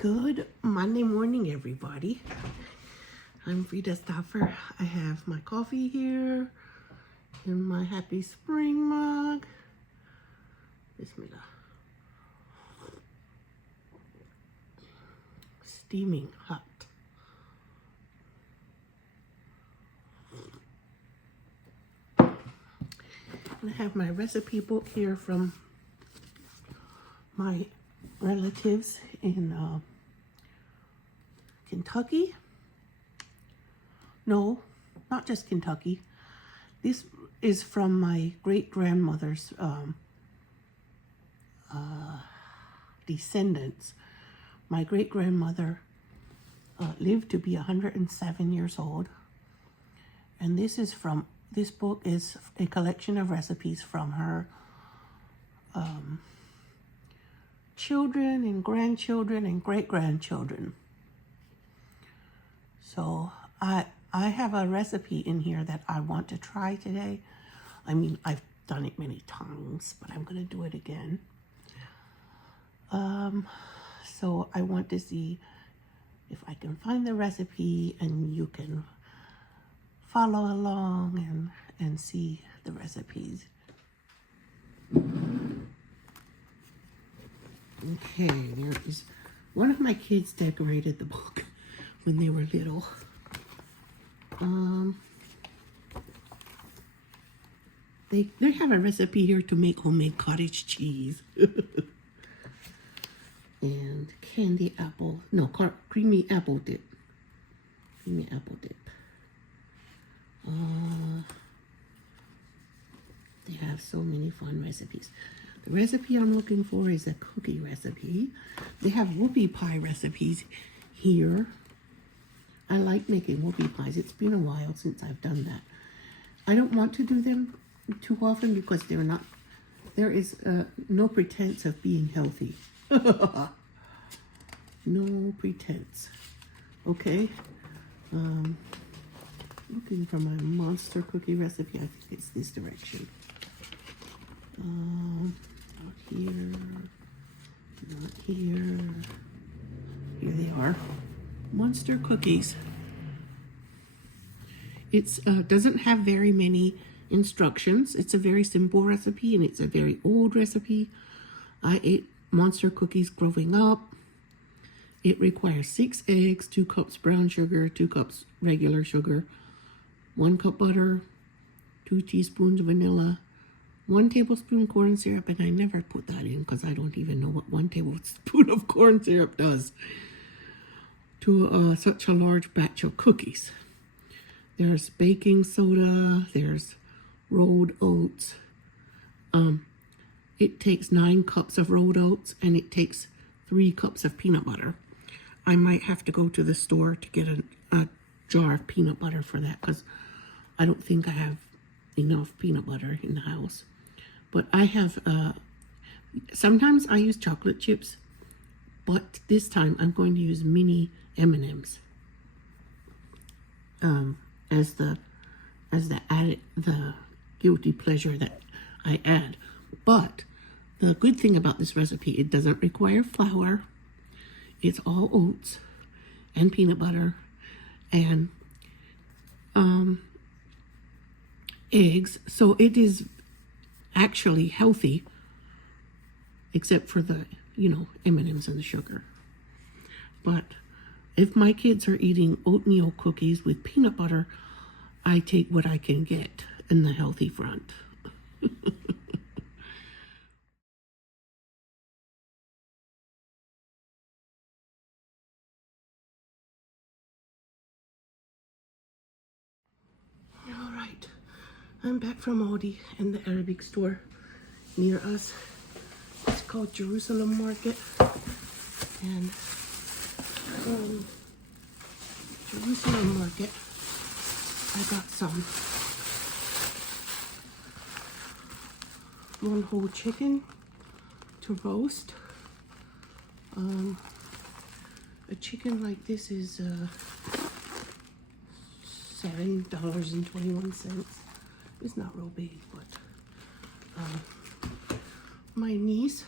Good Monday morning, everybody. I'm Frida Stauffer. I have my coffee here in my Happy Spring mug. Bismillah. Steaming hot. And I have my recipe book here from my relatives in Kentucky. No, not just Kentucky. This is from my great-grandmother's descendants. My great-grandmother lived to be 107 years old. And this book is a collection of recipes from her children and grandchildren and great-grandchildren. So I have a recipe in here that I want to try today. I mean, I've done it many times, but I'm going to do it again. So I want to see if I can find the recipe and you can follow along and see the recipes. Okay, there is one of my kids decorated the book when they were little. They have a recipe here to make homemade cottage cheese. And candy apple, no, creamy apple dip. Creamy apple dip. They have so many fun recipes. The recipe I'm looking for is a cookie recipe. They have whoopie pie recipes here. I like making whoopie pies. It's been a while since I've done that. I don't want to do them too often because there is no pretense of being healthy. No pretense. Okay. Looking for my monster cookie recipe. I think it's this direction. Not here. Not here. Here they are. Monster cookies. It's doesn't have very many instructions. It's a very simple recipe and it's a very old recipe. I ate monster cookies growing up. It requires 6 eggs, 2 cups brown sugar, 2 cups regular sugar, 1 cup butter, 2 teaspoons vanilla, 1 tablespoon corn syrup, and I never put that in because I don't even know what 1 tablespoon of corn syrup does to such a large batch of cookies. There's baking soda, there's rolled oats. It takes 9 cups of rolled oats and it takes 3 cups of peanut butter. I might have to go to the store to get a jar of peanut butter for that because I don't think I have enough peanut butter in the house. But I have, sometimes I use chocolate chips, but this time I'm going to use mini M&Ms as the guilty pleasure that I add. But the good thing about this recipe, it doesn't require flour. It's all oats and peanut butter and eggs. So it is actually healthy, except for the, M&Ms and the sugar. But if my kids are eating oatmeal cookies with peanut butter, I take what I can get in the healthy front. All right, I'm back from Aldi and the Arabic store near us. It's called Jerusalem Market. And Jerusalem Market, I got some 1 whole chicken to roast. A chicken like this is $7.21. It's not real big, but my niece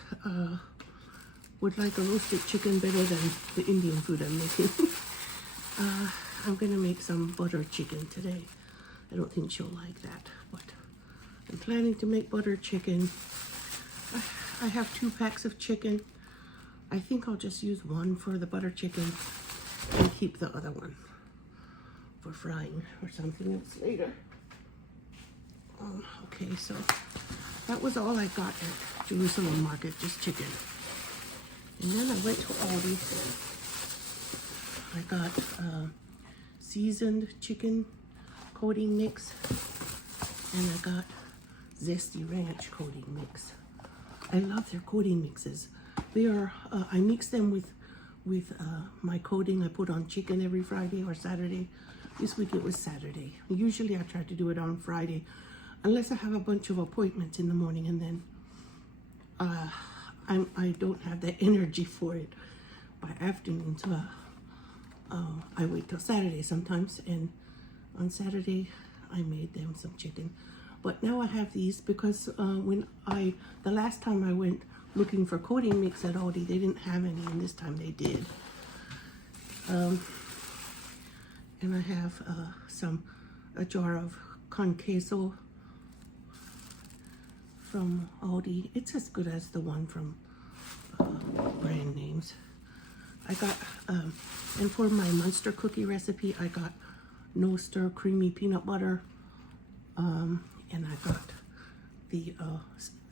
would like a roasted chicken better than the Indian food I'm making. I'm gonna make some butter chicken today. I don't think she'll like that, but I'm planning to make butter chicken. I have 2 packs of chicken. I think I'll just use one for the butter chicken and keep the other one for frying or something else later. Okay, so that was all I got at Jerusalem Market, just chicken. And then I went to Aldi. I got seasoned chicken coating mix, and I got Zesty Ranch coating mix. I love their coating mixes. They are, I mix them with my coating I put on chicken every Friday or Saturday. This week it was Saturday. Usually I try to do it on Friday, unless I have a bunch of appointments in the morning, and then I don't have the energy for it by afternoon. So I wait till Saturday sometimes, and on Saturday I made them some chicken. But now I have these because the last time I went looking for coating mix at Aldi, they didn't have any, and this time they did. And I have a jar of con queso from Aldi. It's as good as the one from brand names. I got, and for my Munster cookie recipe, I got no stir creamy peanut butter, and I got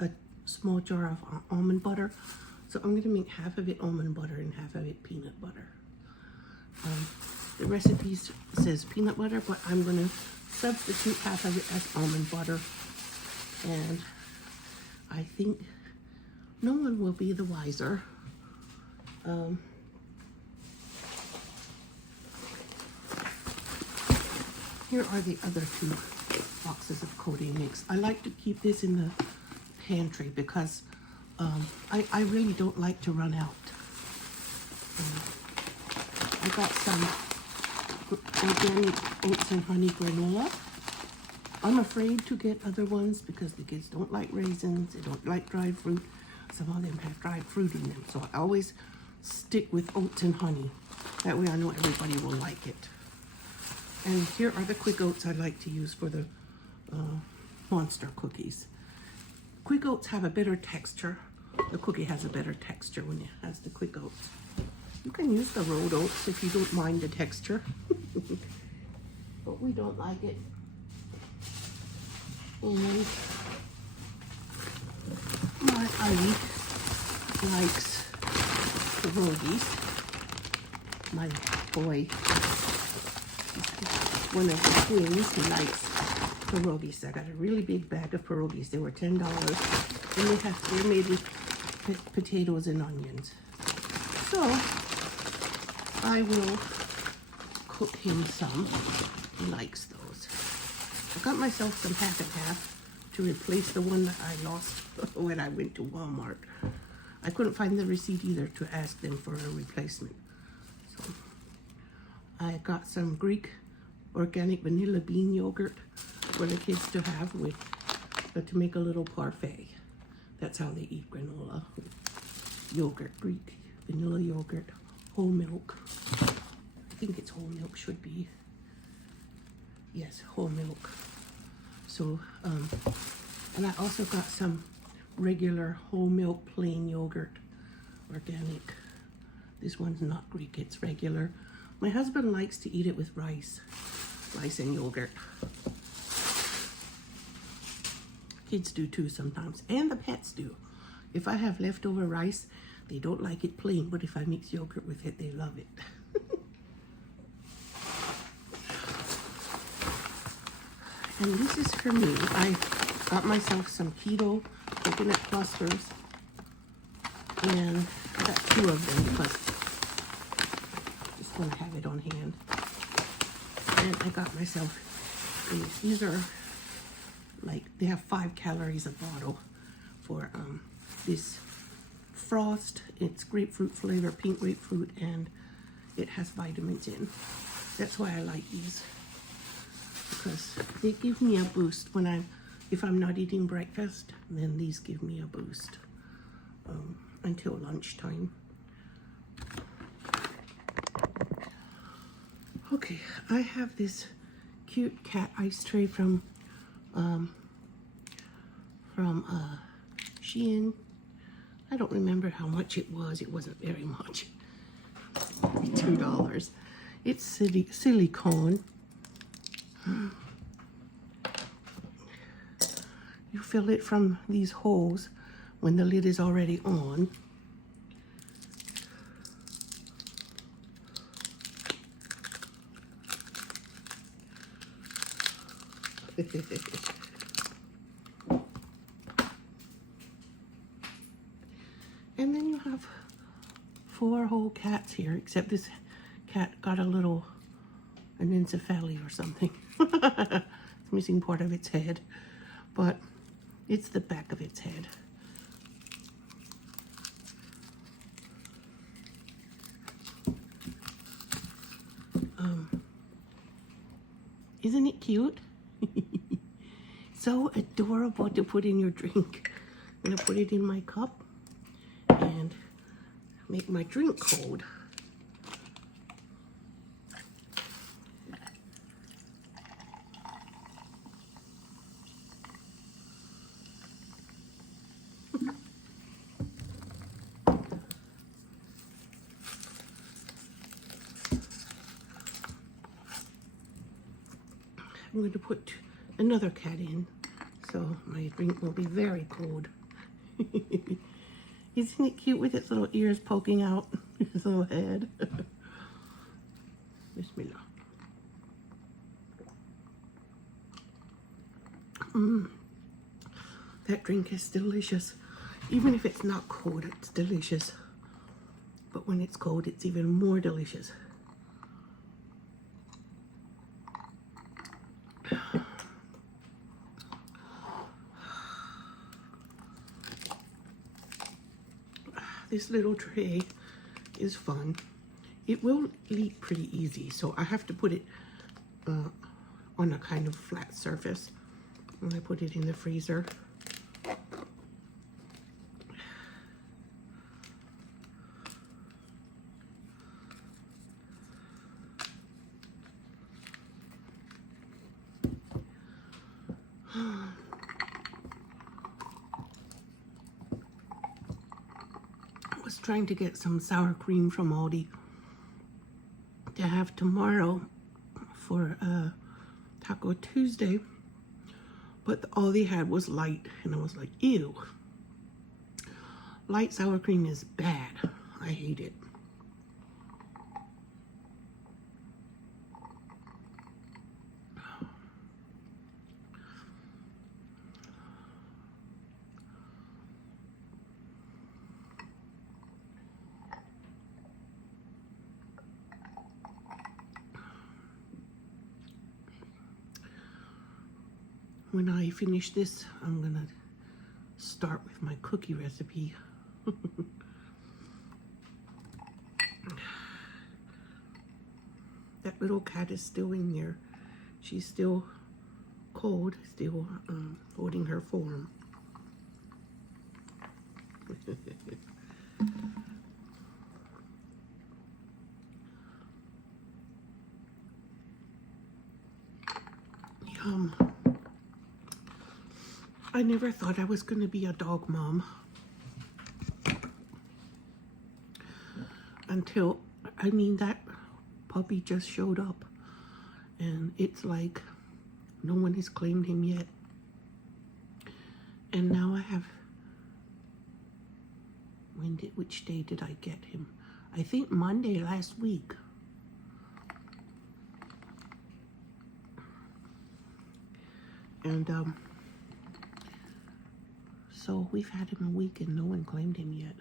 a small jar of almond butter. So I'm going to make half of it almond butter and half of it peanut butter. The recipe says peanut butter, but I'm going to substitute half of it as almond butter. And I think no one will be the wiser. Here are the other 2 boxes of coating mix. I like to keep this in the pantry because I really don't like to run out. I got some organic oats and honey granola. I'm afraid to get other ones because the kids don't like raisins, they don't like dried fruit. Some of them have dried fruit in them, so I always stick with oats and honey. That way I know everybody will like it. And here are the quick oats I like to use for the monster cookies. Quick oats have a better texture. The cookie has a better texture when it has the quick oats. You can use the rolled oats if you don't mind the texture. But we don't like it. And my Ivy likes pierogies. My boy, one of the twins, he likes pierogies. I got a really big bag of pierogies. They were $10. And they're made with potatoes and onions. So I will cook him some. He likes those. I got myself some half and half to replace the one that I lost when I went to Walmart. I couldn't find the receipt either to ask them for a replacement. So I got some Greek organic vanilla bean yogurt for the kids to have with to make a little parfait. That's how they eat granola. Yogurt, Greek vanilla yogurt, whole milk. I think it's whole milk should be. Yes, whole milk. So, and I also got some regular whole milk plain yogurt, organic. This one's not Greek, it's regular. My husband likes to eat it with rice and yogurt. Kids do too sometimes, and the pets do. If I have leftover rice, they don't like it plain, but if I mix yogurt with it, they love it. And this is for me. I got myself some keto coconut clusters, and I got 2 of them because I just want to have it on hand. And I got myself these are like, they have 5 calories a bottle for this Frost. It's grapefruit flavor, pink grapefruit, and it has vitamins in. That's why I like these, because they give me a boost if I'm not eating breakfast. Then these give me a boost. until lunchtime. Okay, I have this cute cat ice tray from Shein. I don't remember how much it was. It wasn't very much. $2. It's silicone. You fill it from these holes when the lid is already on. And then you have 4 whole cats here, except this cat got an encephaly or something. It's missing part of its head, but it's the back of its head. Isn't it cute? So adorable to put in your drink. I'm gonna put it in my cup and make my drink cold. I'm going to put another cat in, so my drink will be very cold. Isn't it cute with its little ears poking out, its little head? Bismillah. That drink is delicious. Even if it's not cold, it's delicious. But when it's cold, it's even more delicious. This little tray is fun. It will leak pretty easy, so I have to put it on a kind of flat surface. And I put it in the freezer. Trying to get some sour cream from Aldi to have tomorrow for Taco Tuesday, but all they had was light, and I was like, ew. Light sour cream is bad. I hate it. When I finish this, I'm gonna start with my cookie recipe. That little cat is still in there. She's still cold, still holding her form. Yum. I never thought I was going to be a dog mom until, that puppy just showed up, and it's like no one has claimed him yet. And now I have, which day did I get him? I think Monday last week. And so we've had him a week and no one claimed him yet.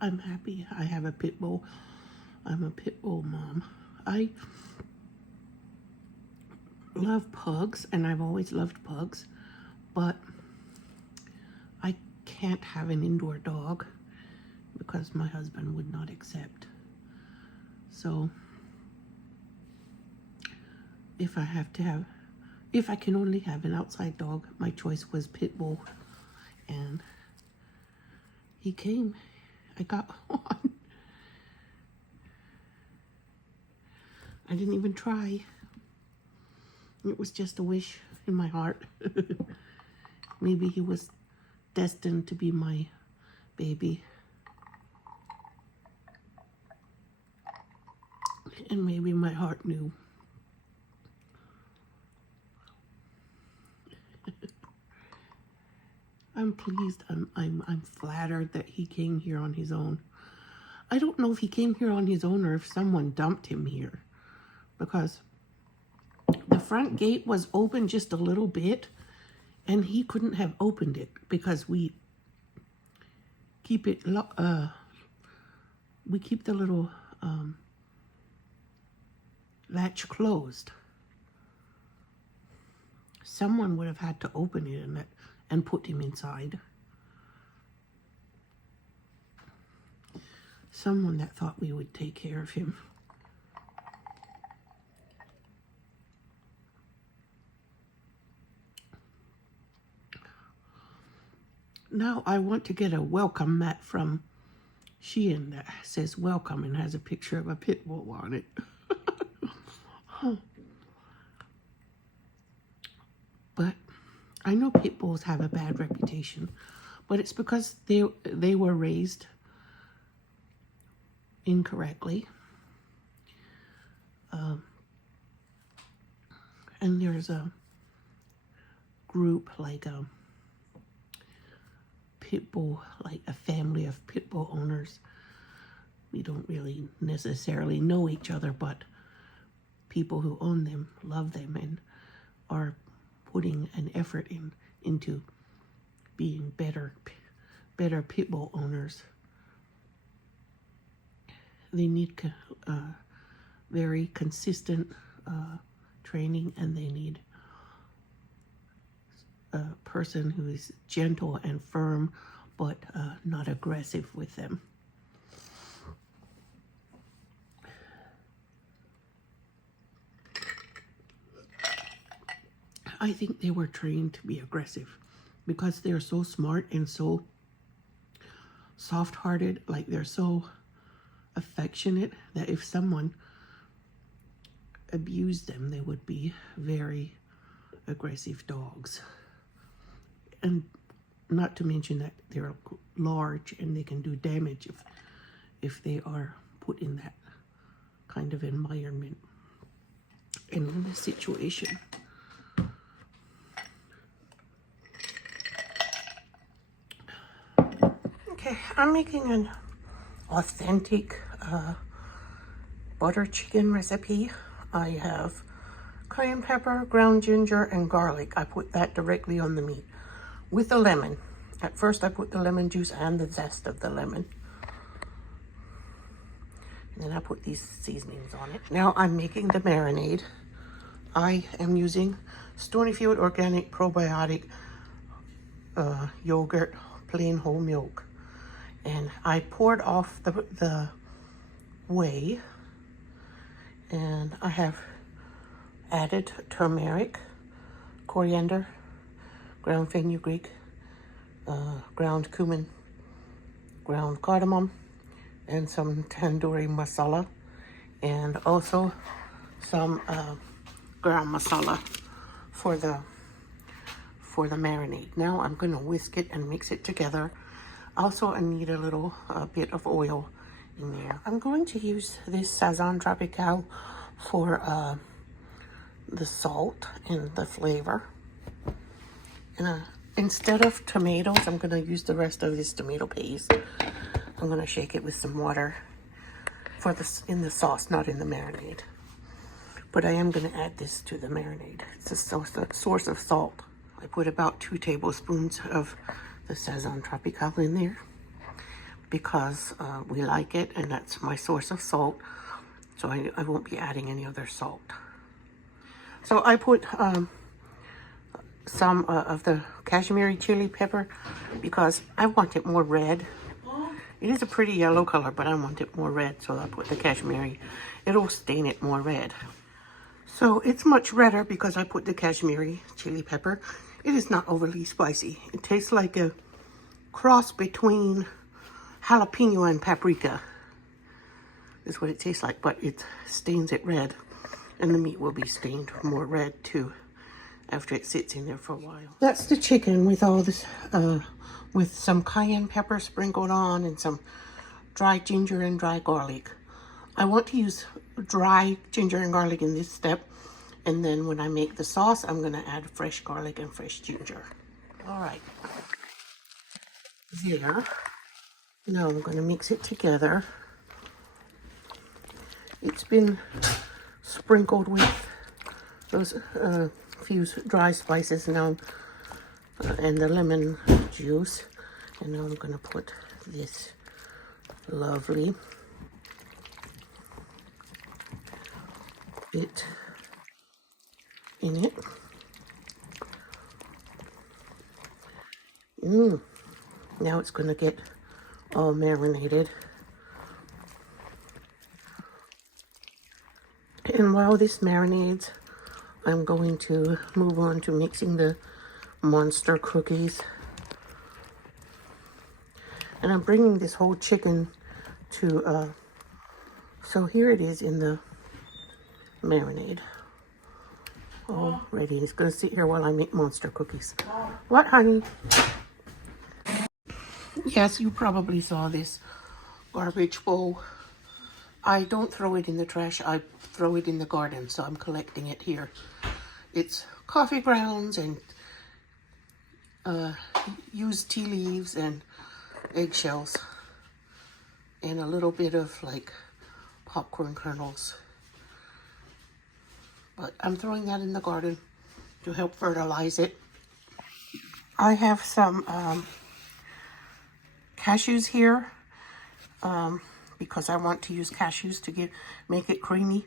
I'm happy I have a pit bull. I'm a pit bull mom. I love pugs, and I've always loved pugs, but I can't have an indoor dog because my husband would not accept. So if I can only have an outside dog, my choice was pit bull. And he came. I got one. I didn't even try. It was just a wish in my heart. Maybe he was destined to be my baby. And maybe my heart knew. I'm pleased. I'm flattered that he came here on his own. I don't know if he came here on his own or if someone dumped him here, because the front gate was open just a little bit and he couldn't have opened it because we keep the little latch closed. Someone would have had to open it and put him inside. Someone that thought we would take care of him. Now I want to get a welcome mat from Shein that says welcome and has a picture of a pit bull on it. But I know pit bulls have a bad reputation, but it's because they were raised incorrectly. And there's a group like a pit bull, like a family of pit bull owners. We don't really necessarily know each other, but people who own them love them and are putting an effort into being better pit bull owners. They need very consistent training, and they need a person who is gentle and firm, but not aggressive with them. I think they were trained to be aggressive because they're so smart and so soft-hearted, like they're so affectionate that if someone abused them, they would be very aggressive dogs. And not to mention that they're large and they can do damage if they are put in that kind of environment and in this situation. Okay, I'm making an authentic butter chicken recipe. I have cayenne pepper, ground ginger, and garlic. I put that directly on the meat with the lemon. At first I put the lemon juice and the zest of the lemon. And then I put these seasonings on it. Now I'm making the marinade. I am using Stonyfield Organic Probiotic yogurt, plain whole milk. And I poured off the whey, and I have added turmeric, coriander, ground fenugreek, ground cumin, ground cardamom, and some tandoori masala, and also some garam masala for the marinade. Now I'm going to whisk it and mix it together. Also, I need a little bit of oil in there. I'm going to use this Sazon Tropical for the salt and the flavor. And instead of tomatoes, I'm going to use the rest of this tomato paste. I'm going to shake it with some water for this in the sauce, not in the marinade. But I am going to add this to the marinade. It's a source of salt. I put about 2 tablespoons of the Sazon Tropical in there because we like it, and that's my source of salt. So I won't be adding any other salt. So I put some of the Kashmiri chili pepper because I want it more red, It is a pretty yellow color, but I want it more red, so I put the cashmere. It'll stain it more red. So it's much redder because I put the cashmere chili pepper. It is not overly spicy. It tastes like a cross between jalapeno and paprika. Is what it tastes like, but it stains it red. And the meat will be stained more red too after it sits in there for a while. That's the chicken with all this, with some cayenne pepper sprinkled on and some dry ginger and dry garlic. I want to use dry ginger and garlic in this step, and then when I make the sauce, I'm gonna add fresh garlic and fresh ginger. All right, there. Now I'm gonna mix it together. It's been sprinkled with those few dry spices now, and the lemon juice. And now I'm gonna put this lovely bit in it. Now it's gonna get all marinated. And while this marinades, I'm going to move on to mixing the monster cookies. And I'm bringing this whole chicken to, so here it is in the marinade. All ready. It's gonna sit here while I make monster cookies. What, honey? Yes, you probably saw this garbage bowl. I don't throw it in the trash, I throw it in the garden, so I'm collecting it here. It's coffee grounds and used tea leaves and eggshells and a little bit of like popcorn kernels. But I'm throwing that in the garden to help fertilize it. I have some cashews here. Because I want to use cashews to make it creamy,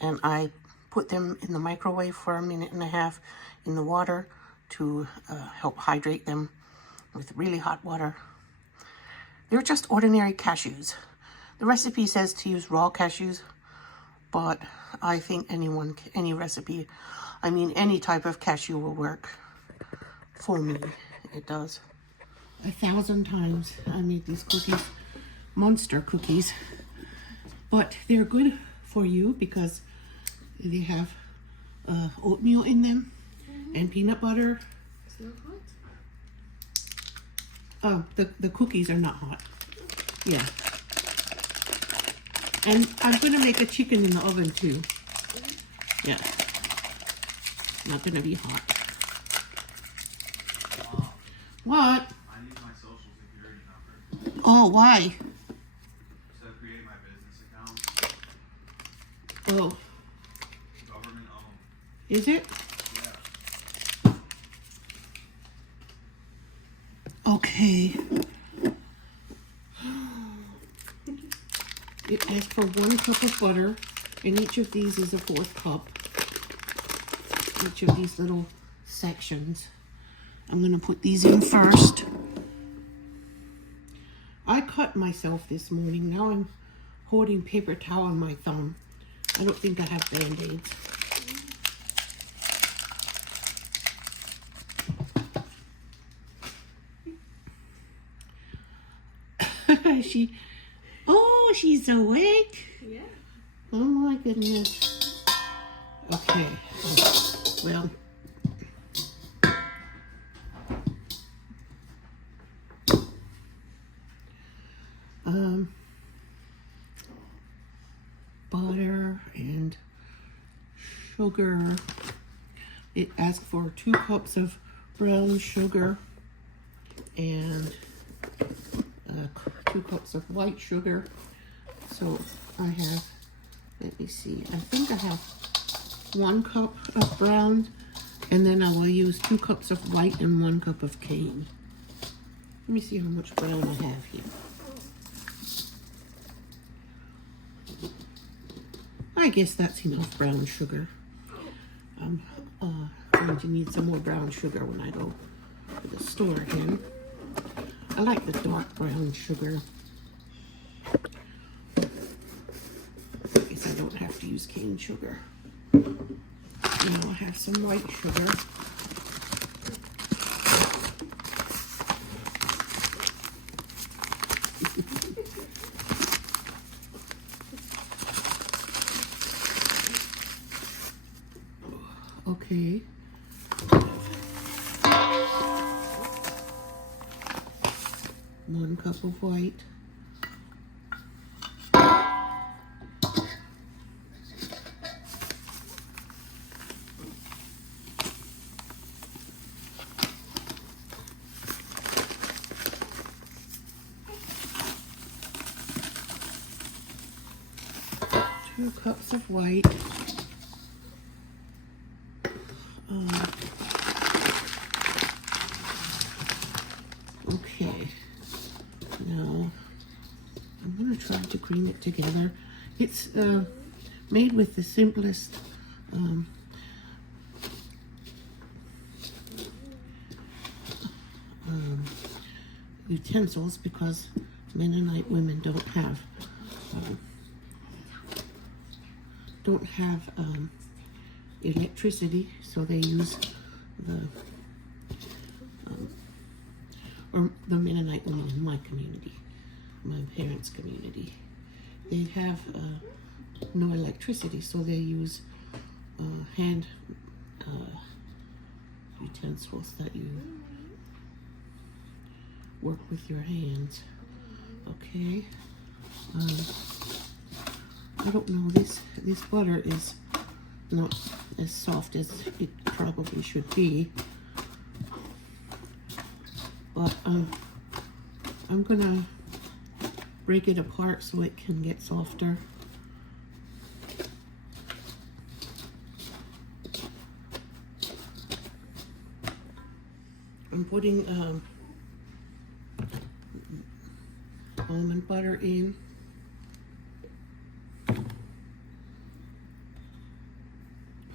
and I put them in the microwave for 1.5 minutes in the water to help hydrate them with really hot water. They're just ordinary cashews. The recipe says to use raw cashews, but I think any recipe, I mean any type of cashew will work for me. It does. 1,000 times I made these cookies. Monster cookies, but they're good for you because they have oatmeal in them and peanut butter. It's not hot? Oh, the cookies are not hot. Yeah. And I'm gonna make a chicken in the oven too. Yeah. Not gonna be hot. What? I need my social security number Oh, why? to create my business account. Oh, Government owned. is it? Yeah. Okay. It asks for 1 cup of butter, and each of these is a 1/4 cup. Each of these little sections. I'm gonna put these in first. I cut myself this morning. Now I'm holding paper towel on my thumb. I don't think I have Band-Aids. She's awake. Yeah. Oh my goodness. Okay. Well. Butter and sugar. It asks for 2 cups of brown sugar and 2 cups of white sugar. So I have, let me see, I think I have 1 cup of brown, and then I will use 2 cups of white and 1 cup of cane. Let me see how much brown I have here. I guess that's enough brown sugar. I'm going to need some more brown sugar when I go to the store again. I like the dark brown sugar. to use cane sugar. Now I have some white sugar. Okay. 1 cup of white. 2 cups of white. Okay, now I'm going to try to cream it together. It's made with the simplest utensils because Mennonite women don't have electricity, so they use the Mennonite women in my community, my parents' community. They have no electricity, so they use hand utensils that you work with your hands. Okay. I don't know, this butter is not as soft as it probably should be, but I'm gonna break it apart so it can get softer. I'm putting almond butter in.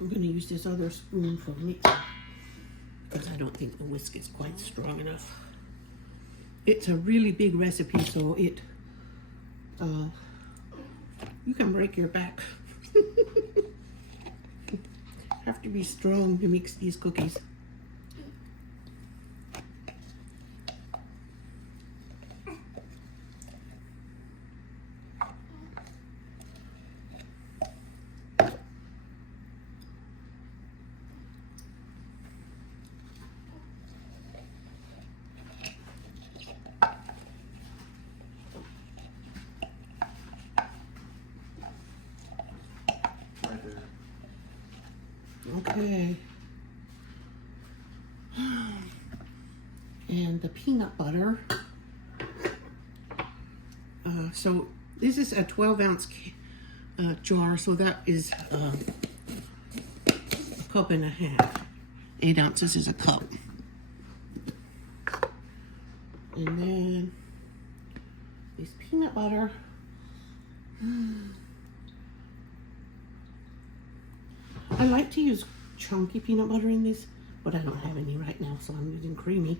I'm going to use this other spoon for mixing because I don't think the whisk is quite strong enough. It's a really big recipe, so it you can break your back. Have to be strong to mix these cookies. Okay. And the peanut butter. So this is a 12-ounce jar, so that is a cup and a half. 8 ounces is a cup. And then this peanut butter. I like to use chunky peanut butter in this, but I don't have any right now, so I'm using creamy.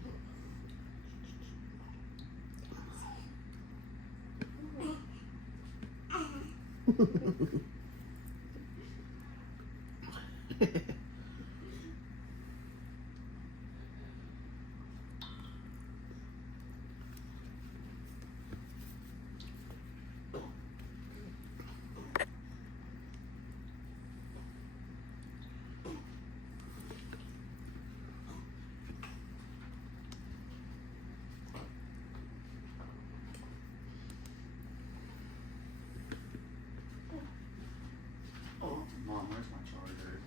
Mom, where's my charger?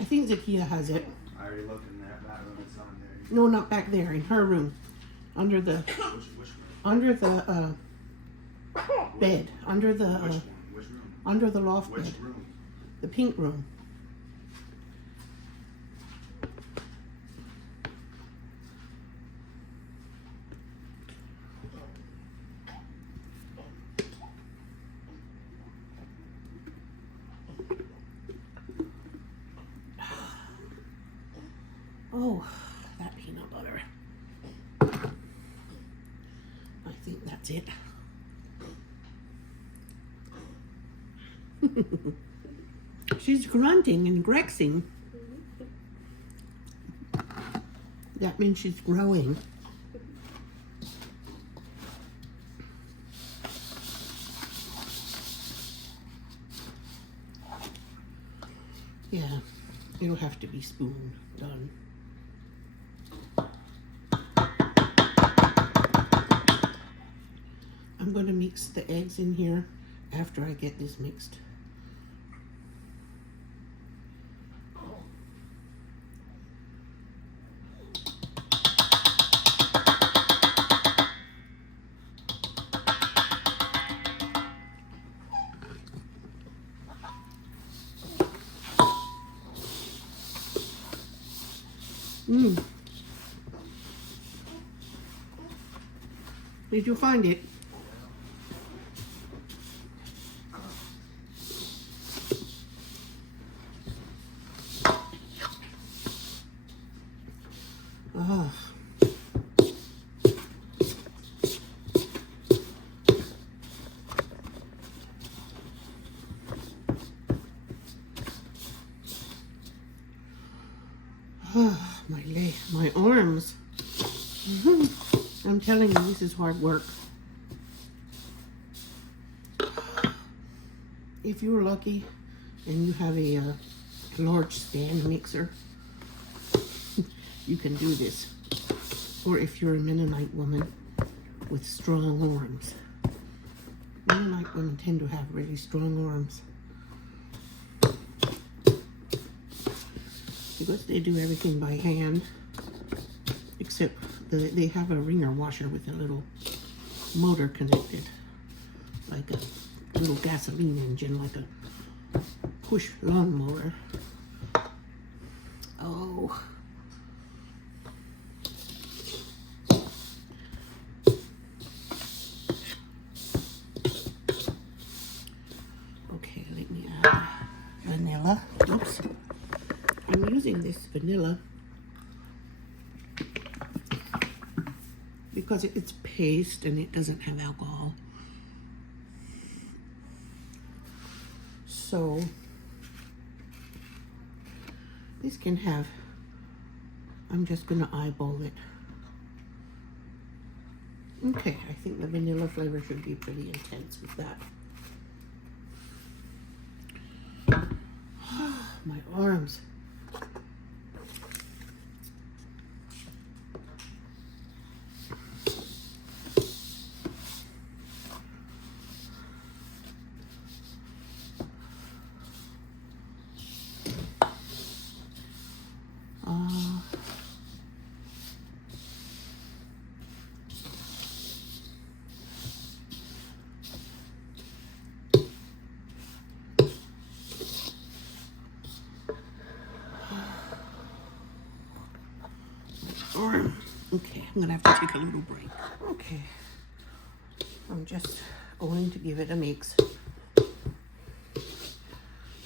I think Zakia has it. I already looked in that room. It's on there. No, not back there, in her room. Under the Which room? bed. Under the Which one? Which room? under the loft Which bed. room? The pink room. Oh, that peanut butter. I think that's it. She's grunting and grexing. That means she's growing. Yeah, it'll have to be spoon done. I'm going to mix the eggs in here after I get this mixed. Did you find it? Oh. Oh, my leg, my arms. I'm telling you, this is hard work. If you're lucky and you have a large stand mixer, you can do this. Or if you're a Mennonite woman with strong arms. Mennonite women tend to have really strong arms, because they do everything by hand, except they have a wringer washer with a little motor connected, like a little gasoline engine, like a push lawnmower. Oh. Okay, let me add vanilla. Oops. I'm using this vanilla because it's paste and it doesn't have alcohol. So this can have, I'm just gonna eyeball it. Okay, I think the vanilla flavor should be pretty intense with that. My arms. Okay, I'm gonna have to take a little break. Okay, I'm just going to give it a mix,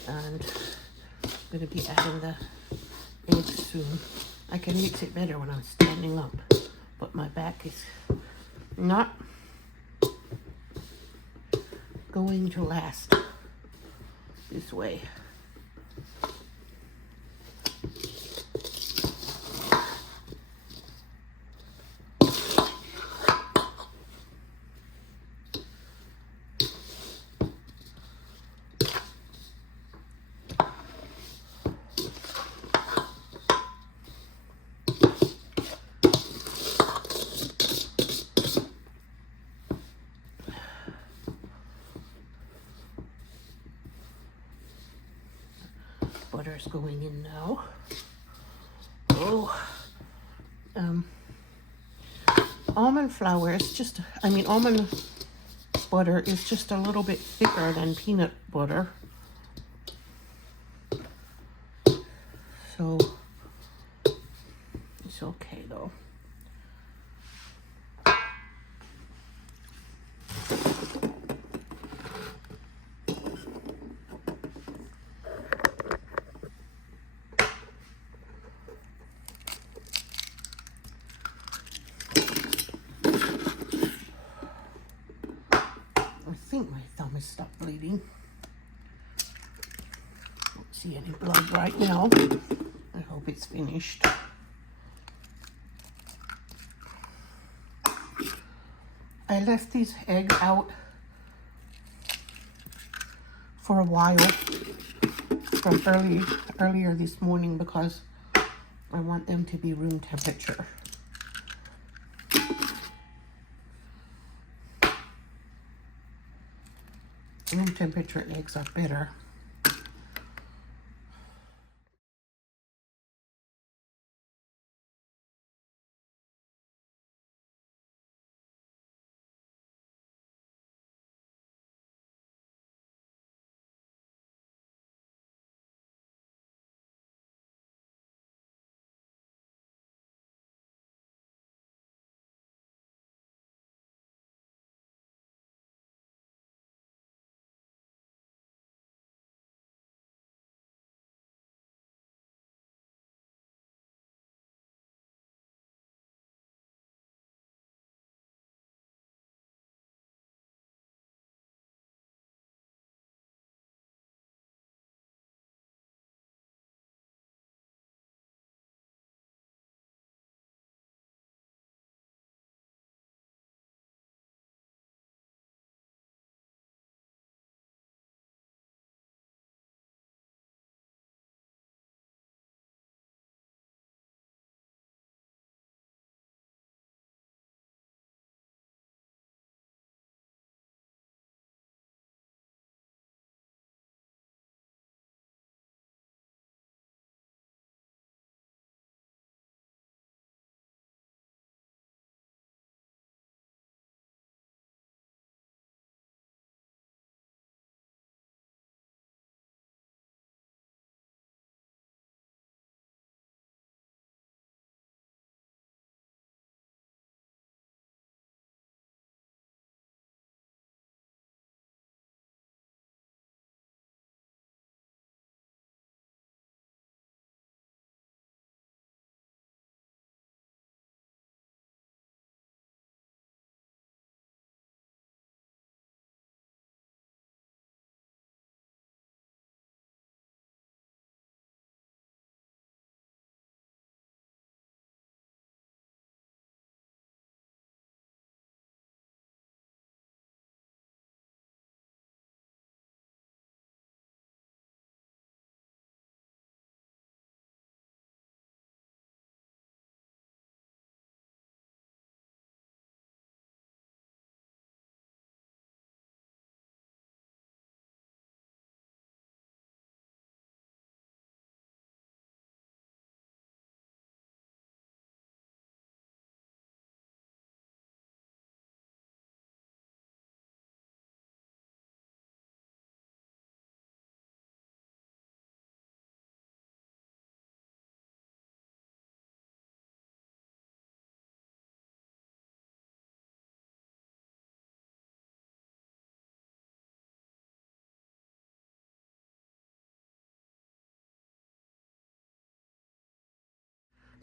and I'm gonna be adding the eggs soon. I can mix it better when I'm standing up, but my back is not going to last this way. Butter's going in now. Oh, almond flour is just, almond butter is just a little bit thicker than peanut butter. So it's okay though. I think my thumb has stopped bleeding. see any blood right now. I hope it's finished. I left these eggs out for a while from earlier this morning because I want them to be room temperature. Room temperature eggs are better.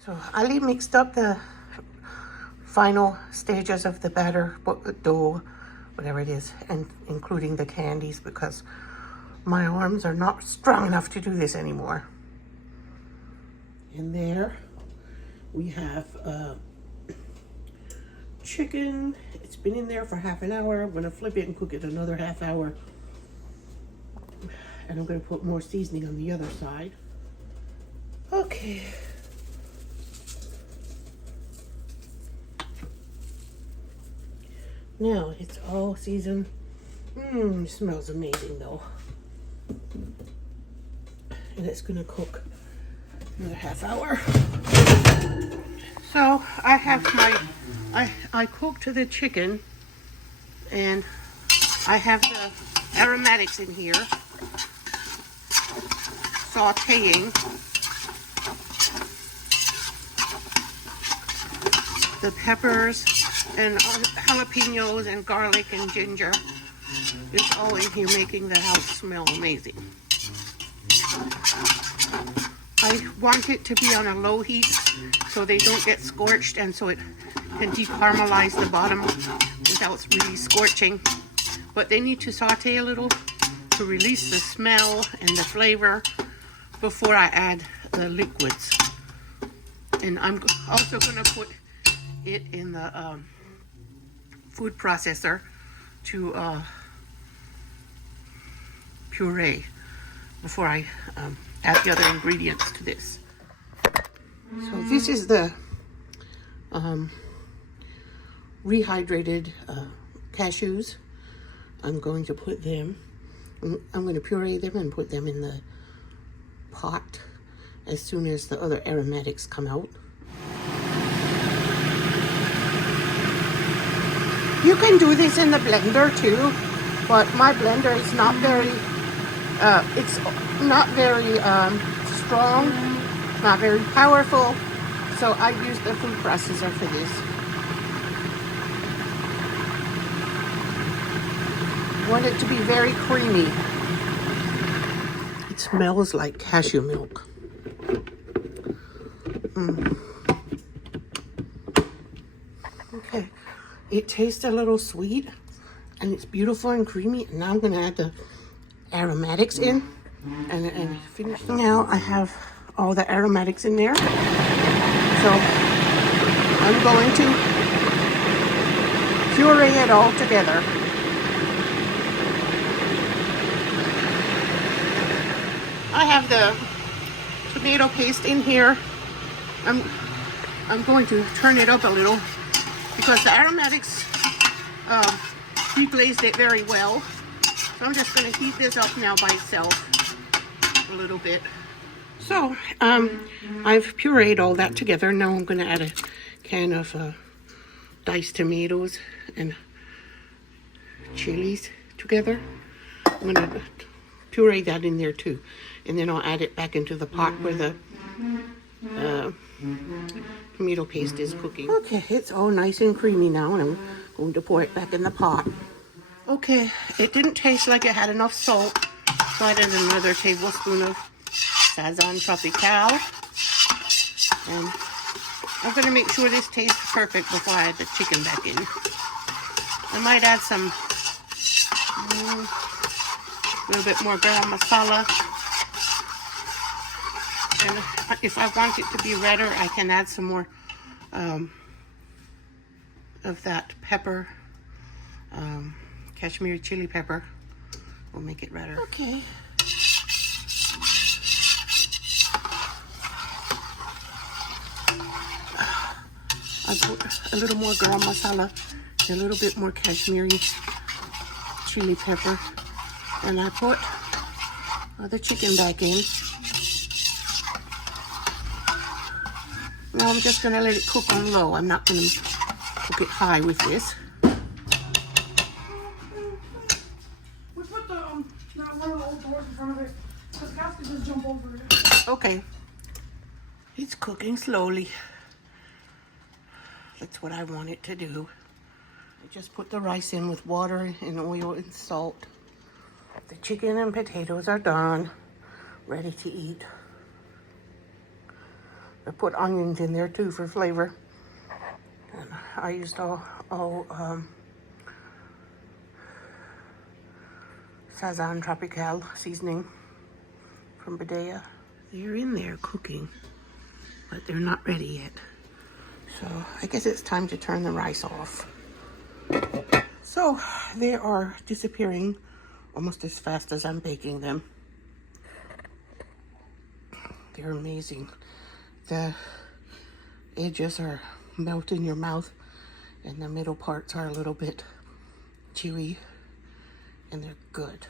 So Ali mixed up the final stages of the batter, dough, whatever it is, and including the candies because my arms are not strong enough to do this anymore. And there we have chicken. It's been in there for half an hour. I'm gonna flip it and cook it another half hour. And I'm gonna put more seasoning on the other side. Okay. Now it's all seasoned. It smells amazing though. And it's gonna cook another half hour. So I have I cooked the chicken and I have the aromatics in here sauteing. The peppers and jalapenos and garlic and ginger. It's all in here making the house smell amazing. I want it to be on a low heat so they don't get scorched and so it can decaramelize the bottom without really scorching. But they need to saute a little to release the smell and the flavor before I add the liquids. And I'm also going to put it in the food processor to puree before I add the other ingredients to this. So this is the rehydrated cashews. I'm going to put them, I'm going to puree them and put them in the pot as soon as the other aromatics come out. You can do this in the blender too, but my blender is not very, it's not very strong, not very powerful, so I use the food processor for this. I want it to be very creamy. It smells like cashew milk. Okay, it tastes a little sweet and it's beautiful and creamy. And now I'm going to add the aromatics in and finish. Now I have all the aromatics in there. So I'm going to puree it all together. I have the tomato paste in here. I'm going to turn it up a little because the aromatics deglazed it very well. So I'm just going to heat this up now by itself a little bit. So I've pureed all that together. Now I'm going to add a can of diced tomatoes and chilies together. I'm going to puree that in there too. And then I'll add it back into the pot where the tomato paste is cooking. Okay, it's all nice and creamy now, and I'm going to pour it back in the pot. Okay, it didn't taste like it had enough salt, so I added another tablespoon of Sazon Tropical. And I'm going to make sure this tastes perfect before I add the chicken back in. I might add some, a little bit more garam masala. And if I want it to be redder, I can add some more of that pepper, Kashmiri chili pepper. Will make it redder. Okay. I put a little more garam masala, a little bit more Kashmiri chili pepper, and I put the chicken back in. Now I'm just going to let it cook on low. I'm not going to cook it high with this. We put the one of the old doors in front of it because cats can just jump over it. Okay. It's cooking slowly. That's what I want it to do. I just put the rice in with water and oil and salt. The chicken and potatoes are done, ready to eat. I put onions in there too for flavor. And I used all Sazon Tropical seasoning from Badea. They're in there cooking, but they're not ready yet. So I guess it's time to turn the rice off. So they are disappearing almost as fast as I'm baking them. They're amazing. The edges are melt in your mouth and the middle parts are a little bit chewy and they're good.